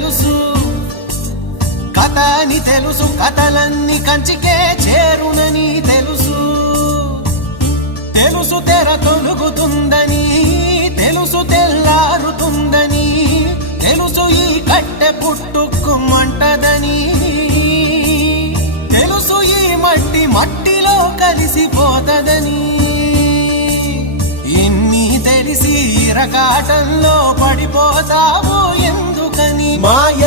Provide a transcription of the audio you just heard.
తెలుసు, కథ అని తెలుసు, కథలన్నీ కంచికే చేరునని తెలుసు. తెలుసు తెర తొలుగుతుందని, తెలుసు తెల్లారుతుందని, తెలుసు ఈ కట్టె పుట్టుకుమంటదని, తెలుసు ఈ మట్టి మట్టిలో కలిసిపోతదని. ఇన్ని తెలిసి ఇరకాటంలో పడిపోతావు ఎందుకని? మాయ